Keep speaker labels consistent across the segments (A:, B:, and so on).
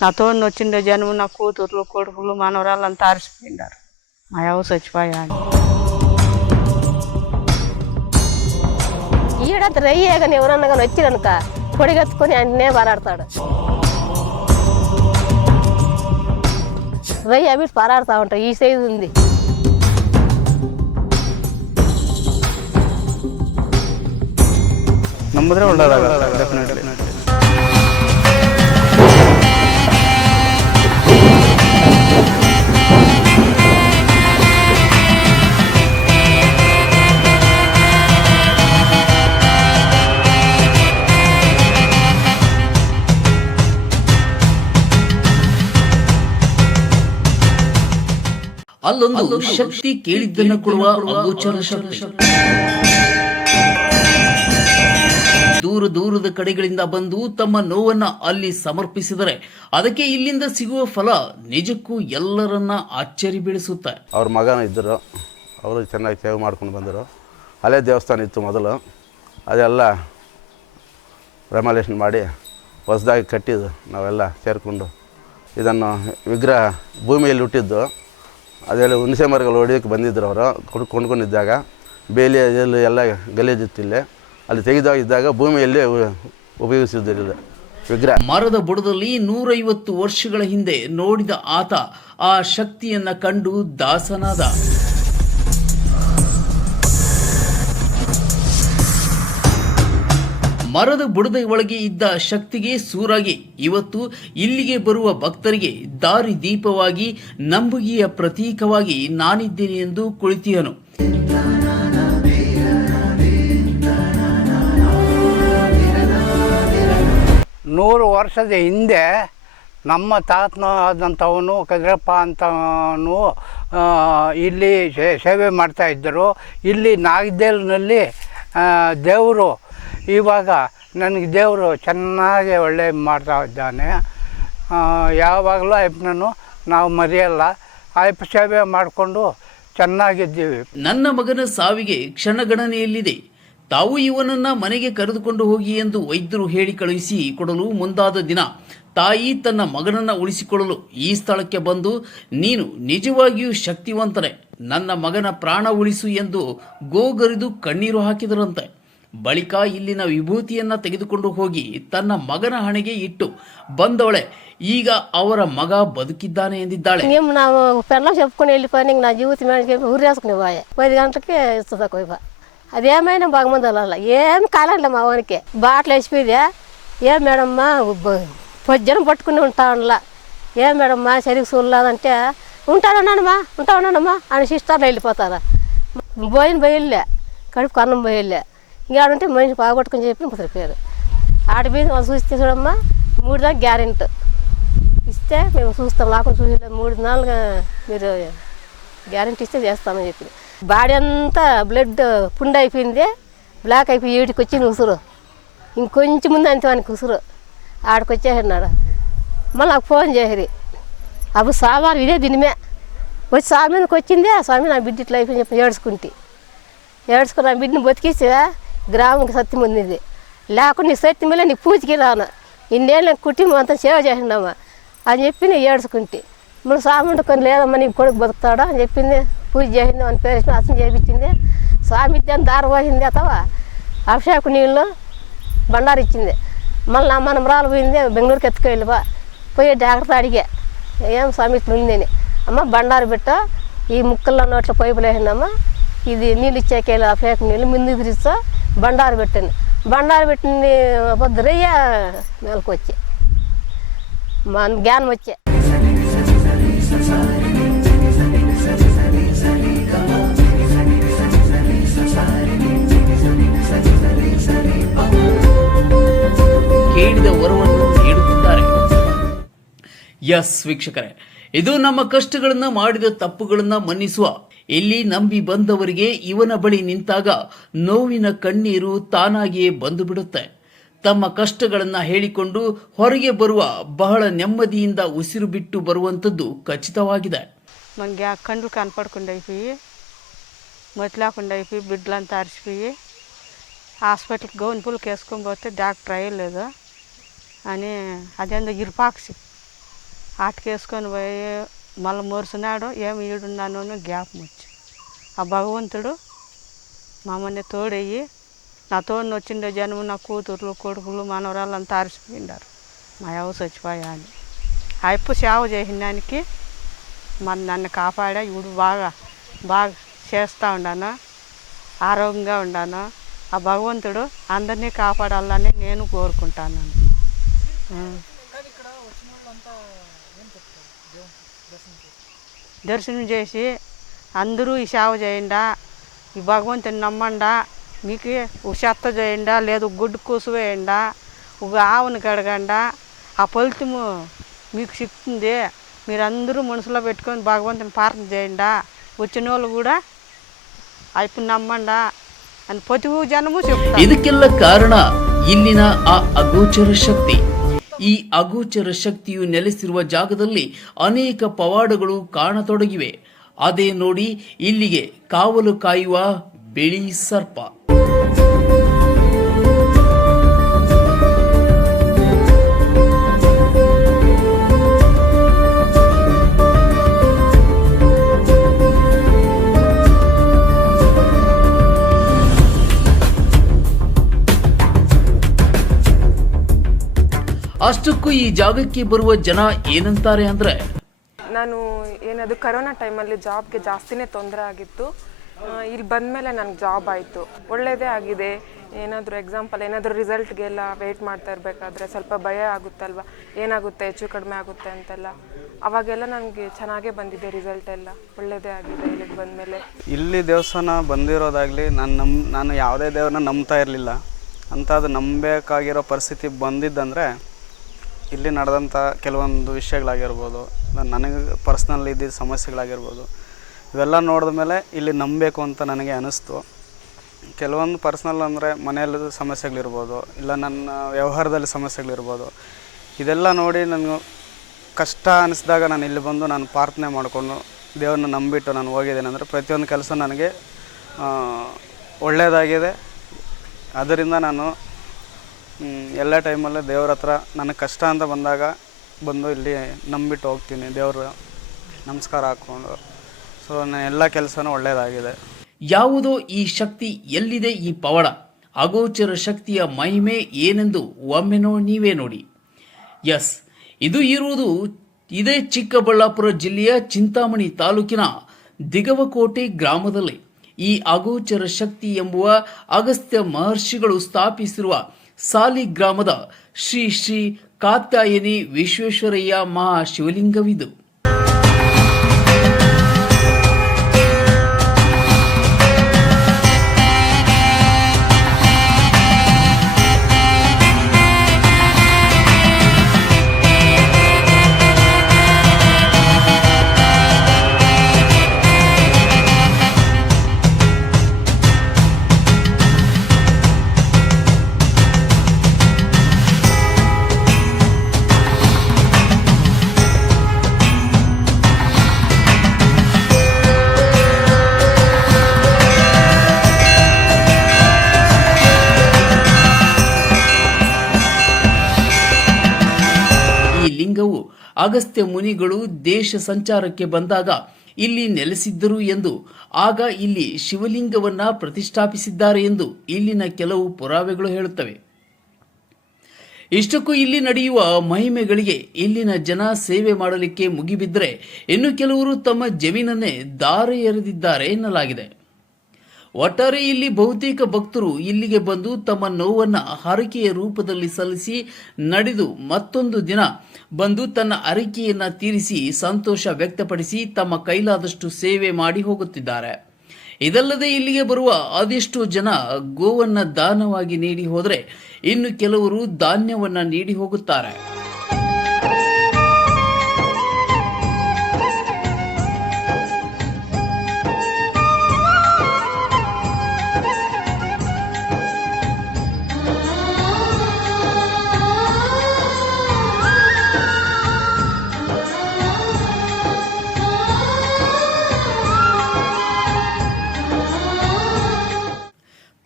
A: నాతో వచ్చిండే జనం నా కూతుర్లు కొడుకులు మనవరాళ్ళంతా అరిసిపోయినారు మా అవ్వ చచ్చిపోయాడు
B: ఈడ రయ్యే కానీ ఎవరన్నా కానీ వచ్చిరనుక పొడిగెత్తుకొని అన్నే పరాడతాడు. రయ్య అవి పరాడుతూ ఉంటాయి ఈ సైజు ఉంది.
C: నమ్మదరే ఉండాలి డెఫినెట్లీ
D: ಅಲ್ಲೊಂದು ಶಕ್ತಿ ಕೇಳಿದ್ದನ್ನು ಕೊಡುವ ಅಗೋಚರ ಶಕ್ತಿ. ದೂರ ದೂರದ ಕಡೆಗಳಿಂದ ಬಂದು ತಮ್ಮ ನೋವನ್ನ ಅಲ್ಲಿ ಸಮರ್ಪಿಸಿದರೆ ಅದಕ್ಕೆ ಇಲ್ಲಿಂದ ಸಿಗುವ ಫಲ ನಿಜಕ್ಕೂ ಎಲ್ಲರನ್ನ ಆಶ್ಚರ್ಯ ಬೀಳಿಸುತ್ತೆ.
E: ಅವ್ರ ಮಗನ ಇದ್ದರು. ಅವರು ಚೆನ್ನಾಗಿ ಸೇವೆ ಮಾಡ್ಕೊಂಡು ಬಂದರು. ಅಲ್ಲೇ ದೇವಸ್ಥಾನ ಇತ್ತು ಮೊದಲು. ಅದೆಲ್ಲ ರೆಮಾಲೇಷನ್ ಮಾಡಿ ಹೊಸದಾಗಿ ಕಟ್ಟಿದ್ದು. ನಾವೆಲ್ಲ ಸೇರಿಕೊಂಡು ಇದನ್ನು ವಿಗ್ರಹ ಭೂಮಿಯಲ್ಲಿ ಹುಟ್ಟಿದ್ದು. ಅದೆಲ್ಲ ಹುಣಸೆ ಮರಗಳು ಹೊಡೆಯೋಕ್ಕೆ ಬಂದಿದ್ದರು ಅವರು. ಕೊಂಡು ಕೊಂಡ್ಕೊಂಡಿದ್ದಾಗ ಬೇಲಿ ಎಲ್ಲ ಗಲೀಜಿತ್ತು ಇಲ್ಲಿ. ಅಲ್ಲಿ ತೆಗೆದಾಗಿದ್ದಾಗ ಭೂಮಿಯಲ್ಲಿ ಉಪಯೋಗಿಸಿದ್ದಿಲ್ಲ ವಿಗ್ರಹ.
D: ಮರದ ಬುಡದಲ್ಲಿ ನೂರೈವತ್ತು ವರ್ಷಗಳ ಹಿಂದೆ ನೋಡಿದ ಆತ ಆ ಶಕ್ತಿಯನ್ನು ಕಂಡು ದಾಸನಾದ. ಮರದ ಬುಡದ ಒಳಗೆ ಇದ್ದ ಶಕ್ತಿಗೆ ಸೂರಾಗಿ, ಇವತ್ತು ಇಲ್ಲಿಗೆ ಬರುವ ಭಕ್ತರಿಗೆ ದಾರಿ ದೀಪವಾಗಿ, ನಂಬುಗೆಯ ಪ್ರತೀಕವಾಗಿ ನಾನಿದ್ದೇನೆ ಎಂದು ಕುಳಿತಿಯನು.
F: ನೂರು ವರ್ಷದ ಹಿಂದೆ ನಮ್ಮ ತಾತನ ಆದಂಥವನು ಕದ್ರಪ್ಪ ಅಂತವನು ಇಲ್ಲಿ ಸೇವೆ ಮಾಡ್ತಾಯಿದ್ದರು ಇಲ್ಲಿ ನಾಗದೇಲ್ನಲ್ಲಿ ದೇವರು ಇವಾಗ ನನಗೆ ದೇವರು ಚೆನ್ನಾಗಿ ಒಳ್ಳೆ ಮಾಡ್ತಾ ಇದ್ದಾನೆ. ಯಾವಾಗಲೂ ಅಯ್ಯಪ್ಪನನ್ನು ನಾವು ಮರೆಯಲ್ಲ. ಅಯ್ಯಪ್ಪ ಸೇವೆ ಮಾಡಿಕೊಂಡು ಚೆನ್ನಾಗಿದ್ದೀವಿ.
D: ನನ್ನ ಮಗನ ಸಾವಿಗೆ ಕ್ಷಣಗಣನೆಯಲ್ಲಿದೆ. ತಾವು ಇವನನ್ನ ಮನೆಗೆ ಕರೆದುಕೊಂಡು ಹೋಗಿ ಎಂದು ವೈದ್ಯರು ಹೇಳಿ ಕಳುಹಿಸಿ ಕೊಡಲು ಮುಂದಾದ ದಿನ ತಾಯಿ ತನ್ನ ಮಗನನ್ನ ಉಳಿಸಿಕೊಳ್ಳಲು ಈ ಸ್ಥಳಕ್ಕೆ ಬಂದು, ನೀನು ನಿಜವಾಗಿಯೂ ಶಕ್ತಿವಂತನೆ. ನನ್ನ ಮಗನ ಪ್ರಾಣ ಉಳಿಸು ಎಂದು ಗೋಗರಿದು ಕಣ್ಣೀರು ಹಾಕಿದರಂತೆ. ಬಳಿಕ ಇಲ್ಲಿನ ವಿಭೂತಿಯನ್ನ ತೆಗೆದುಕೊಂಡು ಹೋಗಿ ತನ್ನ ಮಗನ ಹಣೆಗೆ ಇಟ್ಟು ಬಂದವಳೆ ಈಗ ಅವರ ಮಗ ಬದುಕಿದ್ದಾನೆ ಎಂದಿದ್ದಾಳೆ
B: మేము నా పిల్లలు చెప్పుకుని వెళ్ళిపోయి నా జీవితం మేడం ఊరు రాసుకుని పది గంటలకి ఇస్తుందా కోయిబ అదేమైనా బాగమంది అలా ఏం కాలండి మా బాటలు వేసిపోయిదే ఏం మేడమ్మా పొజ్జనం పట్టుకుని ఉంటా ఏం మేడమ్మా సరిగ్గా చూడలేదంటే ఉంటానన్నానమ్మా ఉంటా ఉన్నానమ్మా అని సిస్టర్లు వెళ్ళిపోతారా పోయిన బయలులే కడుపు కన్నం ఇంకాడుంటే మనిషి బాగొట్టుకుని చెప్పి ముసలిపోయారు ఆడ మీద వాళ్ళు చూస్తే చూడమ్మా మూడు దాకా గ్యారెంటీ. ఇస్తే మేము చూస్తాం లేకుండా చూసి మూడు నాలుగు మీరు గ్యారెంటీ ఇస్తే చేస్తామని చెప్పి. బాడీ అంతా బ్లడ్ పుండ్ అయిపోయింది బ్లాక్ అయిపోయి ఏడికి వచ్చింది ఉసురు. ఇంకొంచెం ముందు అంతే వానికి ఉసురు. ఆడికి వచ్చేసినాడు మళ్ళీ నాకు ఫోన్ చేసిరి అప్పుడు సామాను ఇదే దినమే వచ్చి స్వామికి వచ్చింది ఆ స్వామి నా బిడ్డ ఇట్లా అయిపోయింది చెప్పి ఏడ్చుకుంటే. ఏడ్చుకుని నా బిడ్డని బతికిస్తే గ్రామంకి సత్యం ఉంది లేకుండా నీ సత్యం మీద నీ పూజకి రాను. ఇన్నేళ్ళు కుటుంబం అంతా సేవ చేసినామా అని చెప్పి నేను ఏడ్చుకుంటే మనం స్వామి కొన్ని లేదమ్మా నీ కొడుకు బతుకుతాడా? అని చెప్పింది. పూజ చేసింది అని పేరు అసలు చేయించింది. స్వామి ఇద్దాన్ని దారి పోయింది అతవా. అభిషేక నీళ్ళు బండారు ఇచ్చింది. మళ్ళీ అమ్మ నమ్మరాలు పోయింది బెంగళూరుకి ఎత్తుకెళ్ళిపో పోయి డాక్టర్ అడిగా. ఏం స్వామి ఇట్లా ఉందని? అమ్మ బండారు పెట్ట. ఈ ముక్కల్లో నోట్లో పైపులు వేసినామా ఇది నీళ్ళు ఇచ్చాకేళ్ళు అభిషేకం నీళ్ళు ముందు తిరిస్తా బండారు పెట్టండి బండారు పెట్టింది పొద్దురయ్య నెలకు వచ్చి మా జ్ఞానం వచ్చే
D: ಕೇಳಿದ ವರವನ್ನು ನೀಡುತ್ತಿದ್ದಾರೆ ಎಸ್ ವೀಕ್ಷಕರೇ ಇದು ನಮ್ಮ ಕಷ್ಟಗಳನ್ನ ಮಾಡಿದ ತಪ್ಪುಗಳನ್ನ ಮನ್ನಿಸುವ ಇಲ್ಲಿ ನಂಬಿ ಬಂದವರಿಗೆ ಇವನ ಬಳಿ ನಿಂತಾಗ ನೋವಿನ ಕಣ್ಣೀರು ತಾನಾಗಿಯೇ ಬಂದು ಬಿಡುತ್ತೆ ತಮ್ಮ ಕಷ್ಟಗಳನ್ನು ಹೇಳಿಕೊಂಡು ಹೊರಗೆ ಬರುವ ಬಹಳ ನೆಮ್ಮದಿಯಿಂದ ಉಸಿರು ಬಿಟ್ಟು ಬರುವಂಥದ್ದು
A: ಖಚಿತವಾಗಿದೆ. ನಂಗೆ ಆ ಕಣ್ಣು ಕಾನ್ಪಡ್ಕೊಂಡೈಪಿ ಮೊದ್ಲಾಕೊಂಡೈಪಿ ಬಿಡ್ಲಂತ ಆರಿಸಿ హాస్పిటల్కి గౌన్పూల్కి వేసుకొని పోతే ಆನೆ ಅದೇ అని అదేందో ಆಟ ಕೇಸ್ಕೊಂಡು పోయి మళ్ళీ మరుసనాడు ఏమి ఈడున్నాను అని జ్ఞాపం వచ్చి ఆ భగవంతుడు మమ్మల్ని తోడయ్యి నా తోడు వచ్చిండే జనం నా కూతుర్లు కొడుకులు మనవరాళ్ళంతా అరిసిపోయినారు మా అవ్వ చచ్చిపోయా అని. ఆ అప్పు సేవ చేసినానికి మన నన్ను కాపాడా? ఇప్పుడు బాగా బాగా చేస్తూ ఉన్నాను ఆరోగ్యంగా ఉన్నాను ఆ భగవంతుడు అందరినీ కాపాడాలని నేను కోరుకుంటాను. దర్శనం చేసి అందరూ ఈ సేవ చేయండా ఈ భగవంతుని నమ్మండా మీకు ఒక చెత్త చేయండా లేదు గుడ్డు కూసు వేయండా ఒక ఆవుని కడగండా ఆ ఫలితము మీకు సిక్కుతుంది మీరందరూ మనసులో పెట్టుకొని భగవంతుని ప్రార్థన చేయండా వచ్చిన వాళ్ళు కూడా అయిపోయి నమ్మండా అని ప్రతి జనము చెప్తారు
D: ಇದಕ್ಕೆಲ್ಲ ಕಾರಣ ಇಲ್ಲಿನ ಆ ಅಗೋಚರ ಶಕ್ತಿ ಈ ಅಗೋಚರ ಶಕ್ತಿಯು ನೆಲೆಸಿರುವ ಜಾಗದಲ್ಲಿ ಅನೇಕ ಪವಾಡಗಳು ಕಾಣತೊಡಗಿವೆ. ಅದೇ ನೋಡಿ ಇಲ್ಲಿಗೆ ಕಾವಲು ಕಾಯುವ ಬಿಳಿ ಸರ್ಪ. ಅಷ್ಟಕ್ಕೂ ಈ ಜಾಗಕ್ಕೆ ಬರುವ ಜನ ಏನಂತಾರೆ ಅಂದ್ರೆ?
G: ನಾನು ಏನದು ಕರೋನಾ ಟೈಮಲ್ಲಿ ಜಾಬ್ಗೆ ಜಾಸ್ತಿನೇ ತೊಂದರೆ ಆಗಿತ್ತು. ಇಲ್ಲಿ ಇಲ್ಲಿ ಬಂದಮೇಲೆ ನನಗೆ ಜಾಬ್ ಆಯಿತು. ಒಳ್ಳೆಯದೇ ಆಗಿದೆ. ಏನಾದರೂ ಎಕ್ಸಾಂಪಲ್ ಏನಾದರೂ ರಿಸಲ್ಟ್ಗೆಲ್ಲ ವೆಯ್ಟ್ ಮಾಡ್ತಾ ಇರಬೇಕಾದ್ರೆ ಸ್ವಲ್ಪ ಭಯ ಆಗುತ್ತಲ್ವ? ಏನಾಗುತ್ತೆ ಹೆಚ್ಚು ಕಡಿಮೆ ಆಗುತ್ತೆ ಅಂತೆಲ್ಲ. ಅವಾಗೆಲ್ಲ ನನಗೆ ಚೆನ್ನಾಗೇ ಬಂದಿದೆ ರಿಸಲ್ಟ್ ಎಲ್ಲ. ಒಳ್ಳೆಯದೇ ಆಗಿದೆ ಇಲ್ಲಿಗೆ ಬಂದಮೇಲೆ.
C: ಇಲ್ಲಿ ದೇವಸ್ಥಾನ ಬಂದಿರೋದಾಗಲಿ ನಾನು ನಮ್ಮ ನಾನು ಯಾವುದೇ ದೇವ್ರನ್ನ ನಂಬ್ತಾ ಇರಲಿಲ್ಲ. ಅಂಥದ್ದು ನಂಬಬೇಕಾಗಿರೋ ಪರಿಸ್ಥಿತಿ ಬಂದಿದ್ದಂದರೆ ಇಲ್ಲಿ ನಡೆದಂಥ ಕೆಲವೊಂದು ವಿಷಯಗಳಾಗಿರ್ಬೋದು ನನಗೆ ಪರ್ಸ್ನಲ್ ಇದ್ದಿದ್ದ ಸಮಸ್ಯೆಗಳಾಗಿರ್ಬೋದು, ಇವೆಲ್ಲ ನೋಡಿದ ಮೇಲೆ ಇಲ್ಲಿ ನಂಬಬೇಕು ಅಂತ ನನಗೆ ಅನ್ನಿಸ್ತು. ಕೆಲವೊಂದು ಪರ್ಸ್ನಲ್ ಅಂದರೆ ಮನೆಯಲ್ಲಿ ಸಮಸ್ಯೆಗಳಿರ್ಬೋದು, ಇಲ್ಲ ನನ್ನ ವ್ಯವಹಾರದಲ್ಲಿ ಸಮಸ್ಯೆಗಳಿರ್ಬೋದು, ಇದೆಲ್ಲ ನೋಡಿ ನನಗೆ ಕಷ್ಟ ಅನಿಸಿದಾಗ ನಾನು ಇಲ್ಲಿ ಬಂದು ನಾನು ಪ್ರಾರ್ಥನೆ ಮಾಡಿಕೊಂಡು ದೇವ್ರನ್ನ ನಂಬಿಟ್ಟು ನಾನು ಹೋಗಿದ್ದೇನೆ ಅಂದರೆ ಪ್ರತಿಯೊಂದು ಕೆಲಸ ನನಗೆ ಒಳ್ಳೆಯದಾಗಿದೆ. ಅದರಿಂದ ನಾನು ಎಲ್ಲ ಟೈಮಲ್ಲೂ ದೇವ್ರ ಹತ್ರ ನನಗೆ ಕಷ್ಟ ಅಂತ ಬಂದಾಗ ಬಂದು ಇಲ್ಲಿ ನಂಬಿಟ್ಟು ಹೋಗ್ತೀನಿ. ದೇವರು ನಮಸ್ಕಾರ ಹಾಕ್ಕೊಂಡು. ಸೊ ನನ್ನ ಎಲ್ಲ ಕೆಲಸನೂ ಒಳ್ಳೆಯದಾಗಿದೆ
D: ಯಾವುದೋ ಈ ಶಕ್ತಿ ಎಲ್ಲಿದೆ ಈ ಪವಾಡ? ಅಗೋಚರ ಶಕ್ತಿಯ ಮಹಿಮೆ ಏನೆಂದು ಒಮ್ಮೆನೋ ನೀವೇ ನೋಡಿ. ಎಸ್, ಇದು ಇರುವುದು ಇದೇ ಚಿಕ್ಕಬಳ್ಳಾಪುರ ಜಿಲ್ಲೆಯ ಚಿಂತಾಮಣಿ ತಾಲೂಕಿನ ದಿಗವಕೋಟೆ ಗ್ರಾಮದಲ್ಲಿ. ಈ ಅಗೋಚರ ಶಕ್ತಿ ಎಂಬುವ ಅಗಸ್ತ್ಯ ಮಹರ್ಷಿಗಳು ಸ್ಥಾಪಿಸಿರುವ ಸಾಲಿಗ್ರಾಮದ ಶ್ರೀ ಶ್ರೀ ಕಾತ್ಯಾಯನಿ ವಿಶ್ವೇಶ್ವರಯ್ಯ ಮಹಾಶಿವಲಿಂಗವಿದು ಅಗಸ್ತ್ಯ ಮುನಿಗಳು ದೇಶ ಸಂಚಾರಕ್ಕೆ ಬಂದಾಗ ಇಲ್ಲಿ ನೆಲೆಸಿದ್ದರು ಎಂದು, ಆಗ ಇಲ್ಲಿ ಶಿವಲಿಂಗವನ್ನು ಪ್ರತಿಷ್ಠಾಪಿಸಿದ್ದಾರೆ ಎಂದು ಇಲ್ಲಿನ ಕೆಲವು ಪುರಾವೆಗಳು ಹೇಳುತ್ತವೆ. ಇಷ್ಟಕ್ಕೂ ಇಲ್ಲಿ ನಡೆಯುವ ಮಹಿಮೆಗಳಿಗೆ ಇಲ್ಲಿನ ಜನ ಸೇವೆ ಮಾಡಲಿಕ್ಕೆ ಮುಗಿಬಿದ್ದರೆ ಇನ್ನು ಕೆಲವರು ತಮ್ಮ ಜಮೀನನ್ನೇ ದಾರೆ ಎರೆದಿದ್ದಾರೆ ಎನ್ನಲಾಗಿದೆ. ಒಟ್ಟಾರೆ ಇಲ್ಲಿ ಬಹುತೇಕ ಭಕ್ತರು ಇಲ್ಲಿಗೆ ಬಂದು ತಮ್ಮ ನೋವನ್ನು ಹರಕೆಯ ರೂಪದಲ್ಲಿ ಸಲ್ಲಿಸಿ ನಡೆದು ಮತ್ತೊಂದು ದಿನ ಬಂದು ತನ್ನ ಹರಕೆಯನ್ನ ತೀರಿಸಿ ಸಂತೋಷ ವ್ಯಕ್ತಪಡಿಸಿ ತಮ್ಮ ಕೈಲಾದಷ್ಟು ಸೇವೆ ಮಾಡಿ ಹೋಗುತ್ತಿದ್ದಾರೆ. ಇದಲ್ಲದೆ ಇಲ್ಲಿಗೆ ಬರುವ ಅದೆಷ್ಟೋ ಜನ ಗೋವನ್ನ ದಾನವಾಗಿ ನೀಡಿ ಹೋದರೆ ಇನ್ನು ಕೆಲವರು ಧಾನ್ಯವನ್ನ ನೀಡಿ ಹೋಗುತ್ತಾರೆ.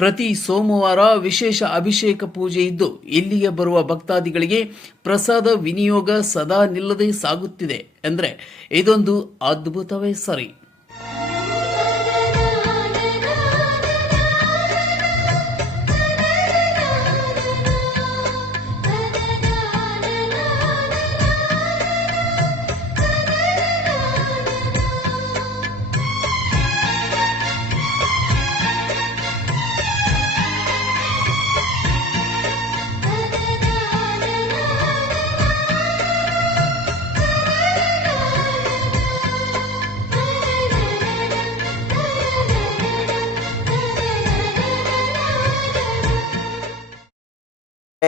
D: ಪ್ರತಿ ಸೋಮವಾರ ವಿಶೇಷ ಅಭಿಷೇಕ ಪೂಜೆ ಇದ್ದು, ಇಲ್ಲಿಗೆ ಬರುವ ಭಕ್ತಾದಿಗಳಿಗೆ ಪ್ರಸಾದ ವಿನಿಯೋಗ ಸದಾ ನಿಲ್ಲದೆ ಸಾಗುತ್ತಿದೆ. ಅಂದರೆ ಇದೊಂದು ಅದ್ಭುತವೇ ಸರಿ.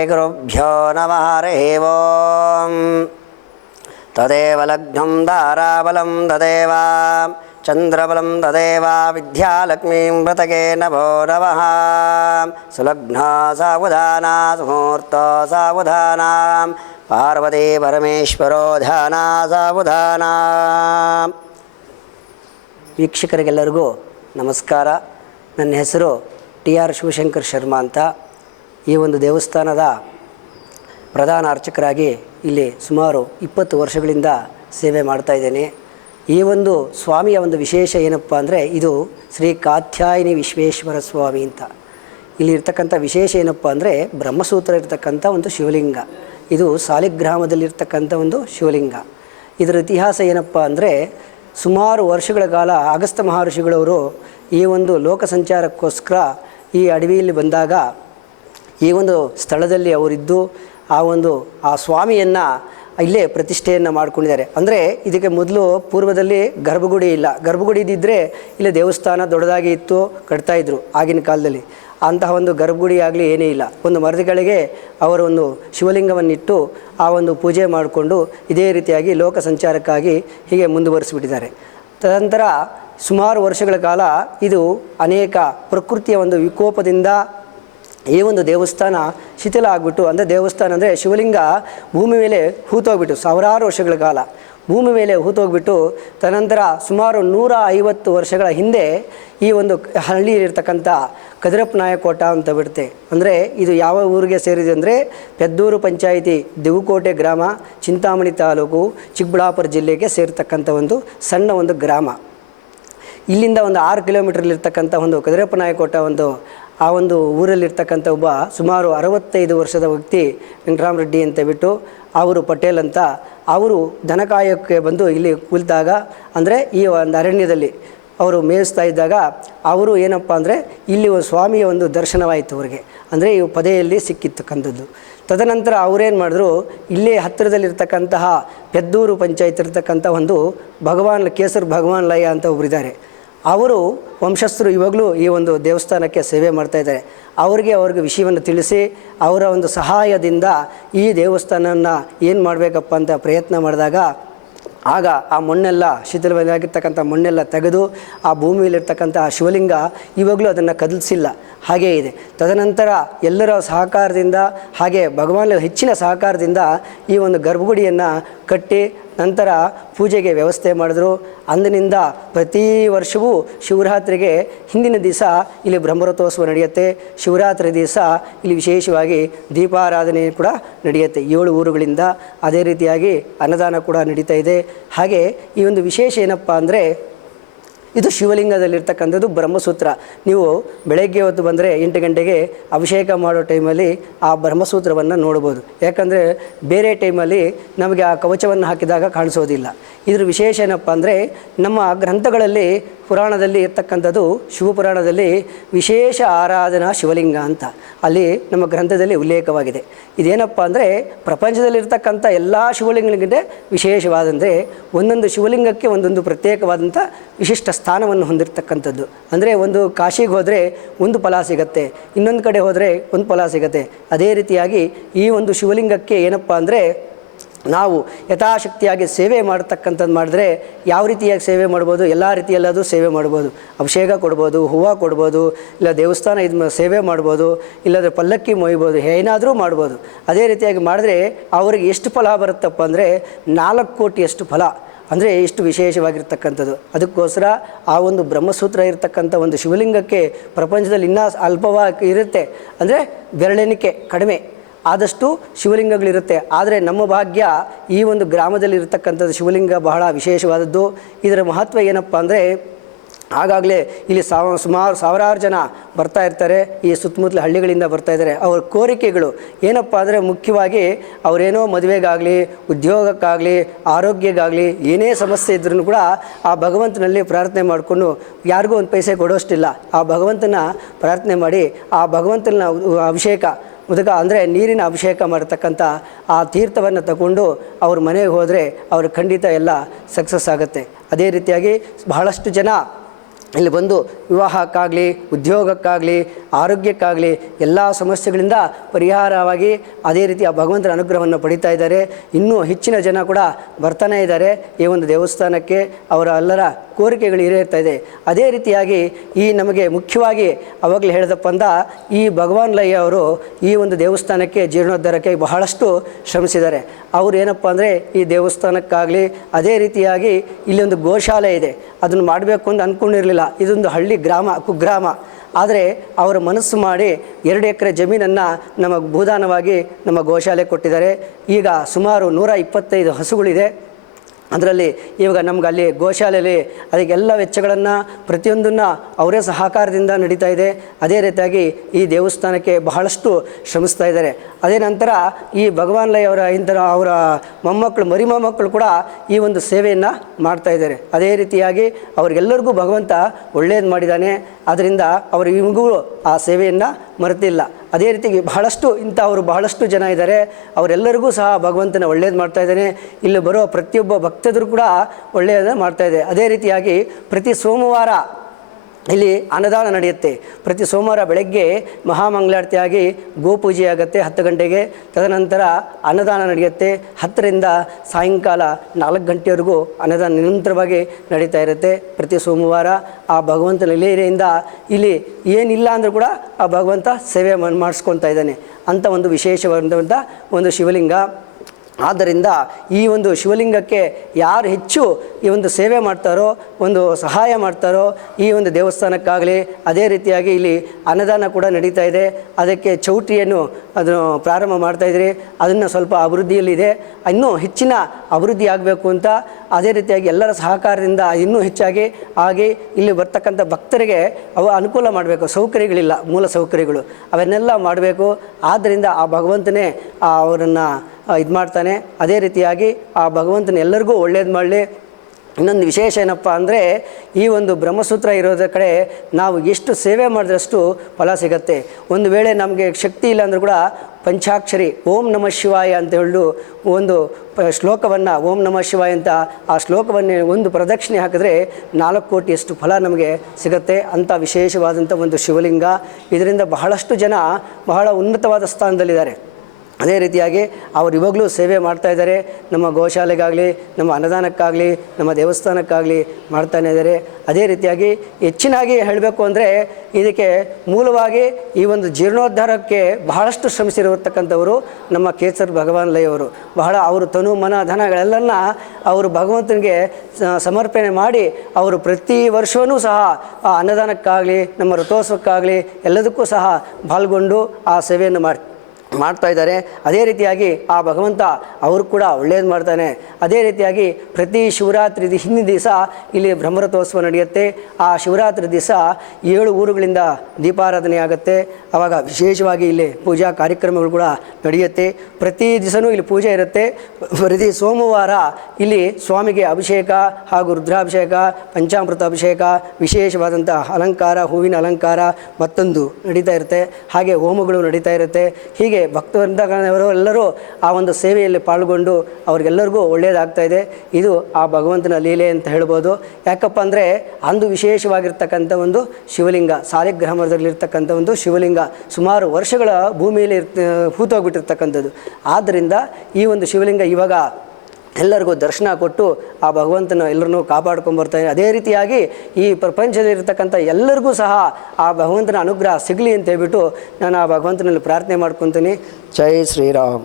H: गुरुभ्यो नमः हरिः ओम् तदेव लग्नं दाराबलं तदेव चन्द्रबलं तदेव विद्यालक्ष्मीं व्रतके नभो नमः सुलग्ना सावधाना सुमुहूर्तो सावधानां पार्वती परमेश्वरो ध्याना सावधाना ವೀಕ್ಷಕರಿಗೆಲ್ಲರಿಗೂ ನಮಸ್ಕಾರ ನನ್ನ ಹೆಸರು ಟಿ ಆರ್ ಶಿವಶಂಕರ್ ಶರ್ಮಾ ಅಂತ ಈ ಒಂದು ದೇವಸ್ಥಾನದ ಪ್ರಧಾನ ಅರ್ಚಕರಾಗಿ ಇಲ್ಲಿ ಸುಮಾರು ಇಪ್ಪತ್ತು ವರ್ಷಗಳಿಂದ ಸೇವೆ ಮಾಡ್ತಾ ಇದ್ದೇನೆ. ಈ ಒಂದು ಸ್ವಾಮಿಯ ಒಂದು ವಿಶೇಷ ಏನಪ್ಪ ಅಂದರೆ ಇದು ಶ್ರೀ ಕಾತ್ಯಾಯಿನಿ ವಿಶ್ವೇಶ್ವರ ಸ್ವಾಮಿ ಅಂತ. ಇಲ್ಲಿ ಇರ್ತಕ್ಕಂಥ ವಿಶೇಷ ಏನಪ್ಪ ಅಂದರೆ ಬ್ರಹ್ಮಸೂತ್ರ ಇರತಕ್ಕಂಥ ಒಂದು ಶಿವಲಿಂಗ. ಇದು ಸಾಲಿಗ್ರಾಮದಲ್ಲಿರ್ತಕ್ಕಂಥ ಒಂದು ಶಿವಲಿಂಗ. ಇದರ ಇತಿಹಾಸ ಏನಪ್ಪ ಅಂದರೆ ಸುಮಾರು ವರ್ಷಗಳ ಕಾಲ ಅಗಸ್ತ ಮಹರ್ಷಿಗಳವರು ಈ ಒಂದು ಲೋಕ ಸಂಚಾರಕ್ಕೋಸ್ಕರ ಈ ಅಡವಿಯಲ್ಲಿ ಬಂದಾಗ ಈ ಒಂದು ಸ್ಥಳದಲ್ಲಿ ಅವರಿದ್ದು ಆ ಒಂದು, ಆ ಸ್ವಾಮಿಯನ್ನು ಇಲ್ಲೇ ಪ್ರತಿಷ್ಠೆಯನ್ನು ಮಾಡ್ಕೊಂಡಿದ್ದಾರೆ. ಅಂದರೆ ಇದಕ್ಕೆ ಮೊದಲು ಪೂರ್ವದಲ್ಲಿ ಗರ್ಭಗುಡಿ ಇಲ್ಲ. ಗರ್ಭಗುಡಿ ಇದ್ದಿದ್ದರೆ ಇಲ್ಲಿ ದೇವಸ್ಥಾನ ದೊಡ್ಡದಾಗಿ ಇತ್ತು ಕಟ್ತಾಯಿದ್ರು ಆಗಿನ ಕಾಲದಲ್ಲಿ. ಅಂತಹ ಒಂದು ಗರ್ಭಗುಡಿ ಆಗಲಿ ಏನೇ ಇಲ್ಲ. ಒಂದು ಮರದಿಗಳಿಗೆ ಅವರ ಒಂದು ಶಿವಲಿಂಗವನ್ನಿಟ್ಟು ಆ ಒಂದು ಪೂಜೆ ಮಾಡಿಕೊಂಡು ಇದೇ ರೀತಿಯಾಗಿ ಲೋಕ ಸಂಚಾರಕ್ಕಾಗಿ ಹೀಗೆ ಮುಂದುವರಿಸಿಬಿಟ್ಟಿದ್ದಾರೆ. ತದನಂತರ ಸುಮಾರು ವರ್ಷಗಳ ಕಾಲ ಇದು ಅನೇಕ ಪ್ರಕೃತಿಯ ಒಂದು ವಿಕೋಪದಿಂದ ಈ ಒಂದು ದೇವಸ್ಥಾನ ಶಿಥಿಲ ಆಗಿಬಿಟ್ಟು, ಅಂದರೆ ದೇವಸ್ಥಾನ ಅಂದರೆ ಶಿವಲಿಂಗ ಭೂಮಿ ಮೇಲೆ ಹೂತೋಗ್ಬಿಟ್ಟು, ಸಾವಿರಾರು ವರ್ಷಗಳ ಕಾಲ. ಭೂಮಿ ಮೇಲೆ ಹೂತೋಗ್ಬಿಟ್ಟು, ತದನಂತರ ಸುಮಾರು ನೂರ ಐವತ್ತು ವರ್ಷಗಳ ಹಿಂದೆ ಈ ಒಂದು ಹಳ್ಳಿಯಲ್ಲಿರ್ತಕ್ಕಂಥ ಕದಿರಪ್ಪ ನಾಯಕೋಟ ಅಂತ ಬಿಡುತ್ತೆ. ಅಂದರೆ ಇದು ಯಾವ ಊರಿಗೆ ಸೇರಿದೆ ಅಂದರೆ ಪೆದ್ದೂರು ಪಂಚಾಯಿತಿ ದಿವುಕೋಟೆ ಗ್ರಾಮ, ಚಿಂತಾಮಣಿ ತಾಲೂಕು, ಚಿಕ್ಕಬಳ್ಳಾಪುರ ಜಿಲ್ಲೆಗೆ ಸೇರ್ತಕ್ಕಂಥ ಒಂದು ಸಣ್ಣ ಒಂದು ಗ್ರಾಮ. ಇಲ್ಲಿಂದ ಒಂದು ಆರು ಕಿಲೋಮೀಟ್ರಲ್ಲಿರ್ತಕ್ಕಂಥ ಒಂದು ಕದಿರಪ್ಪ ನಾಯಕೋಟ ಒಂದು ಆ ಒಂದು ಊರಲ್ಲಿರ್ತಕ್ಕಂಥ ಒಬ್ಬ ಸುಮಾರು ಅರವತ್ತೈದು ವರ್ಷದ ವ್ಯಕ್ತಿ ವೆಂಕಟರಾಮರೆಡ್ಡಿ ಅಂತ ಬಿಟ್ಟು ಅವರು ಪಟೇಲ್ ಅಂತ. ಅವರು ದನಕಾಯಕ್ಕೆ ಬಂದು ಇಲ್ಲಿ ಕುಳಿತಾಗ ಅಂದರೆ ಈ ಒಂದು ಅರಣ್ಯದಲ್ಲಿ ಅವರು ಮೇಯಿಸ್ತಾ ಇದ್ದಾಗ ಅವರು ಏನಪ್ಪ ಅಂದರೆ ಇಲ್ಲಿ ಒಂದು ಸ್ವಾಮಿಯ ಒಂದು ದರ್ಶನವಾಯಿತು ಅವರಿಗೆ. ಅಂದರೆ ಈ ಪದೆಯಲ್ಲಿ ಸಿಕ್ಕಿರ್ತಕ್ಕಂಥದ್ದು. ತದನಂತರ ಅವರೇನು ಮಾಡಿದ್ರು, ಇಲ್ಲೇ ಹತ್ತಿರದಲ್ಲಿರ್ತಕ್ಕಂತಹ ಪೆದ್ದೂರು ಪಂಚಾಯತ್ ಇರ್ತಕ್ಕಂಥ ಒಂದು ಭಗವಾನ್ ಕೇಸರ್ ಭಗವಾನ್ ಲಯ ಅಂತ ಒಬ್ಬರಿದ್ದಾರೆ ಅವರು ವಂಶಸ್ಥರು ಇವಾಗಲೂ ಈ ಒಂದು ದೇವಸ್ಥಾನಕ್ಕೆ ಸೇವೆ ಮಾಡ್ತಾ ಇದ್ದಾರೆ. ಅವರಿಗೆ ಅವ್ರಿಗೆ ವಿಷಯವನ್ನು ತಿಳಿಸಿ ಅವರ ಒಂದು ಸಹಾಯದಿಂದ ಈ ದೇವಸ್ಥಾನನ ಏನು ಮಾಡಬೇಕಪ್ಪ ಅಂತ ಪ್ರಯತ್ನ ಮಾಡಿದಾಗ ಆಗ ಆ ಮಣ್ಣೆಲ್ಲ ಶಿಥಿಲವಾಗಿರ್ತಕ್ಕಂಥ ಮಣ್ಣೆಲ್ಲ ತೆಗೆದು ಆ ಭೂಮಿಯಲ್ಲಿರ್ತಕ್ಕಂಥ ಆ ಶಿವಲಿಂಗ ಇವಾಗಲೂ ಅದನ್ನು ಕದಲಿಸಿಲ್ಲ. ಹಾಗೇ ಇದೆ. ತದನಂತರ ಎಲ್ಲರ ಸಹಕಾರದಿಂದ ಹಾಗೆ ಭಗವಾನ್ ಹೆಚ್ಚಿನ ಸಹಕಾರದಿಂದ ಈ ಒಂದು ಗರ್ಭಗುಡಿಯನ್ನು ಕಟ್ಟಿ ನಂತರ ಪೂಜೆಗೆ ವ್ಯವಸ್ಥೆ ಮಾಡಿದ್ರು. ಅಂದಿನಿಂದ ಪ್ರತಿ ವರ್ಷವೂ ಶಿವರಾತ್ರಿಗೆ ಹಿಂದಿನ ದಿವಸ ಇಲ್ಲಿ ಬ್ರಹ್ಮರಥೋತ್ಸವ ನಡೆಯುತ್ತೆ. ಶಿವರಾತ್ರಿ ದಿವಸ ಇಲ್ಲಿ ವಿಶೇಷವಾಗಿ ದೀಪಾರಾಧನೆ ಕೂಡ ನಡೆಯುತ್ತೆ. ಏಳು ಊರುಗಳಿಂದ ಅದೇ ರೀತಿಯಾಗಿ ಅನ್ನದಾನ ಕೂಡ ನಡೀತಾ ಇದೆ. ಹಾಗೆ ಈ ಒಂದು ವಿಶೇಷ ಏನಪ್ಪ ಅಂದರೆ ಇದು ಶಿವಲಿಂಗದಲ್ಲಿರ್ತಕ್ಕಂಥದ್ದು ಬ್ರಹ್ಮಸೂತ್ರ. ನೀವು ಬೆಳಗ್ಗೆ ಹೊತ್ತು ಬಂದರೆ ಎಂಟು ಗಂಟೆಗೆ ಅಭಿಷೇಕ ಮಾಡೋ ಟೈಮಲ್ಲಿ ಆ ಬ್ರಹ್ಮಸೂತ್ರವನ್ನು ನೋಡ್ಬೋದು. ಯಾಕಂದರೆ ಬೇರೆ ಟೈಮಲ್ಲಿ ನಮಗೆ ಆ ಕವಚವನ್ನು ಹಾಕಿದಾಗ ಕಾಣಿಸೋದಿಲ್ಲ. ಇದ್ರ ವಿಶೇಷ ಏನಪ್ಪ ಅಂದರೆ ನಮ್ಮ ಗ್ರಂಥಗಳಲ್ಲಿ ಪುರಾಣದಲ್ಲಿ ಇರ್ತಕ್ಕಂಥದ್ದು ಶಿವಪುರಾಣದಲ್ಲಿ ವಿಶೇಷ ಆರಾಧನಾ ಶಿವಲಿಂಗ ಅಂತ. ಅಲ್ಲಿ ನಮ್ಮ ಗ್ರಂಥದಲ್ಲಿ ಉಲ್ಲೇಖವಾಗಿದೆ. ಇದೇನಪ್ಪ ಅಂದರೆ ಪ್ರಪಂಚದಲ್ಲಿರ್ತಕ್ಕಂಥ ಎಲ್ಲ ಶಿವಲಿಂಗಗಿಂತ ವಿಶೇಷವಾದಂದರೆ ಒಂದೊಂದು ಶಿವಲಿಂಗಕ್ಕೆ ಒಂದೊಂದು ಪ್ರತ್ಯೇಕವಾದಂಥ ವಿಶಿಷ್ಟ ಸ್ಥಾನವನ್ನು ಹೊಂದಿರತಕ್ಕಂಥದ್ದು. ಅಂದರೆ ಒಂದು ಕಾಶಿಗೆ ಹೋದರೆ ಒಂದು ಫಲ ಸಿಗತ್ತೆ, ಇನ್ನೊಂದು ಕಡೆ ಹೋದರೆ ಒಂದು ಫಲ ಸಿಗತ್ತೆ. ಅದೇ ರೀತಿಯಾಗಿ ಈ ಒಂದು ಶಿವಲಿಂಗಕ್ಕೆ ಏನಪ್ಪ ಅಂದರೆ ನಾವು ಯಥಾಶಕ್ತಿಯಾಗಿ ಸೇವೆ ಮಾಡತಕ್ಕಂಥದ್ದು ಮಾಡಿದ್ರೆ ಯಾವ ರೀತಿಯಾಗಿ ಸೇವೆ ಮಾಡ್ಬೋದು, ಎಲ್ಲ ರೀತಿಯಲ್ಲಾದರೂ ಸೇವೆ ಮಾಡ್ಬೋದು. ಅಭಿಷೇಕ ಕೊಡ್ಬೋದು, ಹೂವು ಕೊಡ್ಬೋದು, ಇಲ್ಲ ದೇವಸ್ಥಾನ ಇದು ಸೇವೆ ಮಾಡ್ಬೋದು, ಇಲ್ಲಾದರೆ ಪಲ್ಲಕ್ಕಿ ಮೊಯ್ಬೋದು, ಏನಾದರೂ ಮಾಡ್ಬೋದು. ಅದೇ ರೀತಿಯಾಗಿ ಮಾಡಿದ್ರೆ ಅವ್ರಿಗೆ ಎಷ್ಟು ಫಲ ಬರುತ್ತಪ್ಪ ಅಂದರೆ ನಾಲ್ಕು ಕೋಟಿಯಷ್ಟು ಫಲ. ಅಂದರೆ ಎಷ್ಟು ವಿಶೇಷವಾಗಿರ್ತಕ್ಕಂಥದ್ದು. ಅದಕ್ಕೋಸ್ಕರ ಆ ಒಂದು ಬ್ರಹ್ಮಸೂತ್ರ ಇರತಕ್ಕಂಥ ಒಂದು ಶಿವಲಿಂಗಕ್ಕೆ ಪ್ರಪಂಚದಲ್ಲಿ ಇನ್ನೂ ಅಲ್ಪವಾಗಿ ಇರುತ್ತೆ. ಅಂದರೆ ಬೆರಳೆಣಿಕೆ ಕಡಿಮೆ. ಆದಷ್ಟು ಶಿವಲಿಂಗಗಳಿರುತ್ತೆ. ಆದರೆ ನಮ್ಮ ಭಾಗ್ಯ ಈ ಒಂದು ಗ್ರಾಮದಲ್ಲಿ ಇರತಕ್ಕಂಥದ್ದು ಶಿವಲಿಂಗ ಬಹಳ ವಿಶೇಷವಾದದ್ದು. ಇದರ ಮಹತ್ವ ಏನಪ್ಪ ಅಂದರೆ ಆಗಾಗಲೇ ಇಲ್ಲಿ ಸಾವ, ಸುಮಾರು ಸಾವಿರಾರು ಜನ ಬರ್ತಾ ಇರ್ತಾರೆ, ಈ ಸುತ್ತಮುತ್ತಲ ಹಳ್ಳಿಗಳಿಂದ ಬರ್ತಾ ಇದ್ದಾರೆ. ಅವ್ರ ಕೋರಿಕೆಗಳು ಏನಪ್ಪ ಅಂದರೆ ಮುಖ್ಯವಾಗಿ ಅವರೇನೋ ಮದುವೆಗಾಗಲಿ, ಉದ್ಯೋಗಕ್ಕಾಗಲಿ ಆರೋಗ್ಯಕ್ಕಾಗಲಿ ಏನೇ ಸಮಸ್ಯೆ ಇದ್ರೂ ಕೂಡ ಆ ಭಗವಂತನಲ್ಲಿ ಪ್ರಾರ್ಥನೆ ಮಾಡಿಕೊಂಡು ಯಾರಿಗೂ ಒಂದು ಪೈಸೆ ಕೊಡೋಷ್ಟಿಲ್ಲ. ಆ ಭಗವಂತನ ಪ್ರಾರ್ಥನೆ ಮಾಡಿ ಆ ಭಗವಂತನ ಅಭಿಷೇಕ, ಮುದುಕ ಅಂದರೆ ನೀರಿನ ಅಭಿಷೇಕ ಮಾಡತಕ್ಕಂಥ ಆ ತೀರ್ಥವನ್ನು ತಗೊಂಡು ಅವ್ರ ಮನೆಗೆ ಹೋದರೆ ಅವ್ರ ಖಂಡಿತ ಎಲ್ಲ ಸಕ್ಸಸ್ ಆಗುತ್ತೆ. ಅದೇ ರೀತಿಯಾಗಿ ಬಹಳಷ್ಟು ಜನ ಇಲ್ಲಿ ಬಂದು ವಿವಾಹಕ್ಕಾಗಲಿ, ಉದ್ಯೋಗಕ್ಕಾಗಲಿ, ಆರೋಗ್ಯಕ್ಕಾಗಲಿ ಎಲ್ಲ ಸಮಸ್ಯೆಗಳಿಂದ ಪರಿಹಾರವಾಗಿ ಅದೇ ರೀತಿ ಆ ಭಗವಂತನ ಅನುಗ್ರಹವನ್ನು ಪಡಿತಾ ಇದ್ದಾರೆ. ಇನ್ನೂ ಹೆಚ್ಚಿನ ಜನ ಕೂಡ ಬರ್ತಾನೇ ಇದ್ದಾರೆ ಈ ಒಂದು ದೇವಸ್ಥಾನಕ್ಕೆ. ಅವರ ಎಲ್ಲರ ಕೋರಿಕೆಗಳು ಈಡೇರ್ತಾ ಇದೆ. ಅದೇ ರೀತಿಯಾಗಿ ಈ ನಮಗೆ ಮುಖ್ಯವಾಗಿ ಅವಾಗಲೇ ಹೇಳಿದಪ್ಪ ಅಂದ ಈ ಭಗವಾನ್ ಲಯ್ಯ ಅವರು ಈ ಒಂದು ದೇವಸ್ಥಾನಕ್ಕೆ ಜೀರ್ಣೋದ್ಧಾರಕ್ಕೆ ಬಹಳಷ್ಟು ಶ್ರಮಿಸಿದ್ದಾರೆ. ಅವರು ಏನಪ್ಪ ಅಂದರೆ ಈ ದೇವಸ್ಥಾನಕ್ಕಾಗಲಿ ಅದೇ ರೀತಿಯಾಗಿ ಇಲ್ಲಿ ಒಂದು ಗೋಶಾಲೆ ಇದೆ. ಅದನ್ನು ಮಾಡಬೇಕು ಅಂತ ಅಂದ್ಕೊಂಡಿರಲಿಲ್ಲ ಇದೊಂದು ಹಳ್ಳಿ ಗ್ರಾಮ, ಕುಗ್ರಾಮ. ಆದರೆ ಅವರ ಮನಸ್ಸು ಮಾಡಿ ಎರಡು ಎಕರೆ ಜಮೀನನ್ನು ನಮಗೆ ಭೂದಾನವಾಗಿ ನಮ್ಮ ಗೋಶಾಲೆ ಕೊಟ್ಟಿದ್ದಾರೆ. ಈಗ ಸುಮಾರು ನೂರ ಇಪ್ಪತ್ತೈದು ಹಸುಗಳಿದೆ. ಅದರಲ್ಲಿ ಇವಾಗ ನಮ್ಗೆ ಅಲ್ಲಿ ಗೋಶಾಲೆಯಲ್ಲಿ ಅದಕ್ಕೆಲ್ಲ ವೆಚ್ಚಗಳನ್ನು ಪ್ರತಿಯೊಂದನ್ನು ಅವರೇ ಸಹಕಾರದಿಂದ ನಡೀತಾ ಇದೆ. ಅದೇ ರೀತಿಯಾಗಿ ಈ ದೇವಸ್ಥಾನಕ್ಕೆ ಬಹಳಷ್ಟು ಶ್ರಮಿಸ್ತಾ ಇದ್ದಾರೆ. ಅದೇ ನಂತರ ಈ ಭಗವಾನ್ ಲೈ ಅವರ ಇಂಥ ಅವರ ಮೊಮ್ಮಕ್ಕಳು, ಮರಿ ಮೊಮ್ಮಕ್ಕಳು ಕೂಡ ಈ ಒಂದು ಸೇವೆಯನ್ನು ಮಾಡ್ತಾ ಇದ್ದಾರೆ. ಅದೇ ರೀತಿಯಾಗಿ ಅವ್ರಿಗೆಲ್ಲರಿಗೂ ಭಗವಂತ ಒಳ್ಳೆಯದು ಮಾಡಿದ್ದಾನೆ. ಅದರಿಂದ ಅವರು ಇವಿಗೂ ಆ ಸೇವೆಯನ್ನು ಮರೆತಿಲ್ಲ. ಅದೇ ರೀತಿ ಬಹಳಷ್ಟು ಇಂಥವರು ಬಹಳಷ್ಟು ಜನ ಇದ್ದಾರೆ. ಅವರೆಲ್ಲರಿಗೂ ಸಹ ಭಗವಂತನ ಒಳ್ಳೇದು ಮಾಡ್ತಾ ಇದ್ದಾನೆ. ಇಲ್ಲಿ ಬರೋ ಪ್ರತಿಯೊಬ್ಬ ಭಕ್ತದ್ರು ಕೂಡ ಒಳ್ಳೆಯದನ್ನು ಮಾಡ್ತಾ ಇದೆ. ಅದೇ ರೀತಿಯಾಗಿ ಪ್ರತಿ ಸೋಮವಾರ ಇಲ್ಲಿ ಅನ್ನದಾನ ನಡೆಯುತ್ತೆ. ಪ್ರತಿ ಸೋಮವಾರ ಬೆಳಗ್ಗೆ ಮಹಾಮಂಗಳಾರತಿಯಾಗಿ ಗೋಪೂಜೆ ಆಗುತ್ತೆ ಹತ್ತು ಗಂಟೆಗೆ. ತದನಂತರ ಅನ್ನದಾನ ನಡೆಯುತ್ತೆ. ಹತ್ತರಿಂದ ಸಾಯಂಕಾಲ ನಾಲ್ಕು ಗಂಟೆವರೆಗೂ ಅನ್ನದಾನ ನಿರಂತರವಾಗಿ ನಡೀತಾ ಇರುತ್ತೆ. ಪ್ರತಿ ಸೋಮವಾರ ಆ ಭಗವಂತನ ಲೀಲೆಯಿಂದ ಇಲ್ಲಿ ಏನಿಲ್ಲ ಅಂದರೂ ಕೂಡ ಆ ಭಗವಂತ ಸೇವೆ ಮಾಡ್- ಮಾಡಿಸ್ಕೊತಾ ಇದ್ದಾನೆ. ಅಂಥ ಒಂದು ವಿಶೇಷವಾದಂಥ ಒಂದು ಶಿವಲಿಂಗ. ಆದ್ದರಿಂದ ಈ ಒಂದು ಶಿವಲಿಂಗಕ್ಕೆ ಯಾರು ಹೆಚ್ಚು ಈ ಒಂದು ಸೇವೆ ಮಾಡ್ತಾರೋ, ಒಂದು ಸಹಾಯ ಮಾಡ್ತಾರೋ, ಈ ಒಂದು ದೇವಸ್ಥಾನಕ್ಕಾಗಲಿ, ಅದೇ ರೀತಿಯಾಗಿ ಇಲ್ಲಿ ಅನ್ನದಾನ ಕೂಡ ನಡೀತಾ ಇದೆ. ಅದಕ್ಕೆ ಚೌಟ್ರಿಯನ್ನು ಅದನ್ನು ಪ್ರಾರಂಭ ಮಾಡ್ತಾಯಿದ್ರಿ ಅದನ್ನು ಸ್ವಲ್ಪ ಅಭಿವೃದ್ಧಿಯಲ್ಲಿದೆ. ಇನ್ನೂ ಹೆಚ್ಚಿನ ಅಭಿವೃದ್ಧಿ ಆಗಬೇಕು ಅಂತ. ಅದೇ ರೀತಿಯಾಗಿ ಎಲ್ಲರ ಸಹಕಾರದಿಂದ ಇನ್ನೂ ಹೆಚ್ಚಾಗಿ ಆಗಿ ಇಲ್ಲಿ ಬರ್ತಕ್ಕಂಥ ಭಕ್ತರಿಗೆ ಅವು ಅನುಕೂಲ ಮಾಡಬೇಕು. ಸೌಕರ್ಯಗಳಿಲ್ಲ, ಮೂಲ ಸೌಕರ್ಯಗಳು. ಅವನ್ನೆಲ್ಲ ಮಾಡಬೇಕು. ಆದ್ದರಿಂದ ಆ ಭಗವಂತನೇ ಅವರನ್ನು ಇದು ಮಾಡ್ತಾನೆ. ಅದೇ ರೀತಿಯಾಗಿ ಆ ಭಗವಂತನ ಎಲ್ಲರಿಗೂ ಒಳ್ಳೇದು ಮಾಡಲಿ. ಇನ್ನೊಂದು ವಿಶೇಷ ಏನಪ್ಪ ಅಂದರೆ, ಈ ಒಂದು ಬ್ರಹ್ಮಸೂತ್ರ ಇರೋದ್ರ ಕಡೆ ನಾವು ಎಷ್ಟು ಸೇವೆ ಮಾಡಿದ್ರಷ್ಟು ಫಲ ಸಿಗತ್ತೆ. ಒಂದು ವೇಳೆ ನಮಗೆ ಶಕ್ತಿ ಇಲ್ಲ ಅಂದರೂ ಕೂಡ ಪಂಚಾಕ್ಷರಿ, ಓಂ ನಮ ಶಿವಾಯ ಅಂತ ಹೇಳು ಒಂದು ಶ್ಲೋಕವನ್ನು ಓಂ ನಮ ಶಿವಾಯ ಅಂತ ಆ ಶ್ಲೋಕವನ್ನು ಒಂದು ಪ್ರದಕ್ಷಿಣೆ ಹಾಕಿದ್ರೆ ನಾಲ್ಕು ಕೋಟಿಯಷ್ಟು ಫಲ ನಮಗೆ ಸಿಗುತ್ತೆ. ಅಂಥ ವಿಶೇಷವಾದಂಥ ಒಂದು ಶಿವಲಿಂಗ. ಇದರಿಂದ ಬಹಳಷ್ಟು ಜನ ಬಹಳ ಉನ್ನತವಾದ ಸ್ಥಾನದಲ್ಲಿದ್ದಾರೆ. ಅದೇ ರೀತಿಯಾಗಿ ಅವರು ಇವಾಗಲೂ ಸೇವೆ ಮಾಡ್ತಾ ಇದ್ದಾರೆ. ನಮ್ಮ ಗೋಶಾಲೆಗಾಗಲಿ, ನಮ್ಮ ಅನ್ನದಾನಕ್ಕಾಗಲಿ, ನಮ್ಮ ದೇವಸ್ಥಾನಕ್ಕಾಗಲಿ ಮಾಡ್ತಾನೆ ಇದ್ದಾರೆ. ಅದೇ ರೀತಿಯಾಗಿ ಹೆಚ್ಚಿನಾಗಿ ಹೇಳಬೇಕು ಅಂದರೆ ಇದಕ್ಕೆ ಮೂಲವಾಗಿ ಈ ಒಂದು ಜೀರ್ಣೋದ್ಧಾರಕ್ಕೆ ಬಹಳಷ್ಟು ಶ್ರಮಿಸಿರತಕ್ಕಂಥವರು ನಮ್ಮ ಕೇಸರ್ ಭಗವಾನ್ ಲೈ ಅವರು. ಬಹಳ ಅವರು ತನು, ಮನ ಧನಗಳೆಲ್ಲನ್ನ ಅವರು ಭಗವಂತನಿಗೆ ಸಮರ್ಪಣೆ ಮಾಡಿ ಅವರು ಪ್ರತಿ ವರ್ಷವೂ ಸಹ ಆ ಅನ್ನದಾನಕ್ಕಾಗಲಿ, ನಮ್ಮ ರಥೋತ್ಸವಕ್ಕಾಗಲಿ ಎಲ್ಲದಕ್ಕೂ ಸಹ ಪಾಲ್ಗೊಂಡು ಆ ಸೇವೆಯನ್ನು ಮಾಡಿ ಮಾಡ್ತಾ ಇದ್ದಾರೆ. ಅದೇ ರೀತಿಯಾಗಿ ಆ ಭಗವಂತ ಅವರು ಕೂಡ ಒಳ್ಳೇದು ಮಾಡ್ತಾನೆ. ಅದೇ ರೀತಿಯಾಗಿ ಪ್ರತಿ ಶಿವರಾತ್ರಿ ಹಿಂದಿನ ದಿವಸ ಇಲ್ಲಿ ಬ್ರಹ್ಮರಥೋತ್ಸವ ನಡೆಯುತ್ತೆ. ಆ ಶಿವರಾತ್ರಿ ದಿವಸ ಏಳು ಊರುಗಳಿಂದ ದೀಪಾರಾಧನೆ ಆಗುತ್ತೆ. ಆವಾಗ ವಿಶೇಷವಾಗಿ ಇಲ್ಲಿ ಪೂಜಾ ಕಾರ್ಯಕ್ರಮಗಳು ಕೂಡ ನಡೆಯುತ್ತೆ. ಪ್ರತಿ ದಿವಸನೂ ಇಲ್ಲಿ ಪೂಜೆ ಇರುತ್ತೆ. ಪ್ರತಿ ಸೋಮವಾರ ಇಲ್ಲಿ ಸ್ವಾಮಿಗೆ ಅಭಿಷೇಕ ಹಾಗೂ ರುದ್ರಾಭಿಷೇಕ, ಪಂಚಾಮೃತ ಅಭಿಷೇಕ, ವಿಶೇಷವಾದಂಥ ಅಲಂಕಾರ, ಹೂವಿನ ಅಲಂಕಾರ ಮತ್ತೊಂದು ನಡೀತಾ ಇರುತ್ತೆ. ಹಾಗೆ ಹೋಮಗಳು ನಡೀತಾ ಇರುತ್ತೆ. ಹೀಗೆ ಭಕ್ತವೃಂದಗಳವರು ಎಲ್ಲರೂ ಆ ಒಂದು ಸೇವೆಯಲ್ಲಿ ಪಾಲ್ಗೊಂಡು ಅವ್ರಿಗೆಲ್ಲರಿಗೂ ಒಳ್ಳೆಯದಾಗ್ತಾ ಇದೆ. ಇದು ಆ ಭಗವಂತನ ಲೀಲೆ ಅಂತ ಹೇಳ್ಬೋದು. ಯಾಕಪ್ಪ ಅಂದರೆ ಅಂದು ವಿಶೇಷವಾಗಿರ್ತಕ್ಕಂಥ ಒಂದು ಶಿವಲಿಂಗ, ಸಾಲಿಗ್ರಾಮದಲ್ಲಿರ್ತಕ್ಕಂಥ ಒಂದು ಶಿವಲಿಂಗ ಸುಮಾರು ವರ್ಷಗಳ ಭೂಮಿಯಲ್ಲಿ ಇರ್ತ ಹೂತೋಗ್ಬಿಟ್ಟಿರ್ತಕ್ಕಂಥದ್ದು. ಆದ್ದರಿಂದ ಈ ಒಂದು ಶಿವಲಿಂಗ ಇವಾಗ ಎಲ್ಲರಿಗೂ ದರ್ಶನ ಕೊಟ್ಟು ಆ ಭಗವಂತನ ಎಲ್ಲರನ್ನೂ ಕಾಪಾಡ್ಕೊಂಬರ್ತಾನೆ ಅದೇ ರೀತಿಯಾಗಿ ಈ ಪ್ರಪಂಚದಲ್ಲಿರ್ತಕ್ಕಂಥ ಎಲ್ಲರಿಗೂ ಸಹ ಆ ಭಗವಂತನ ಅನುಗ್ರಹ ಸಿಗಲಿ ಅಂತ ಹೇಳ್ಬಿಟ್ಟು ನಾನು ಆ ಭಗವಂತನಲ್ಲಿ ಪ್ರಾರ್ಥನೆ ಮಾಡ್ಕೊತೀನಿ. ಜೈ ಶ್ರೀರಾಮ್.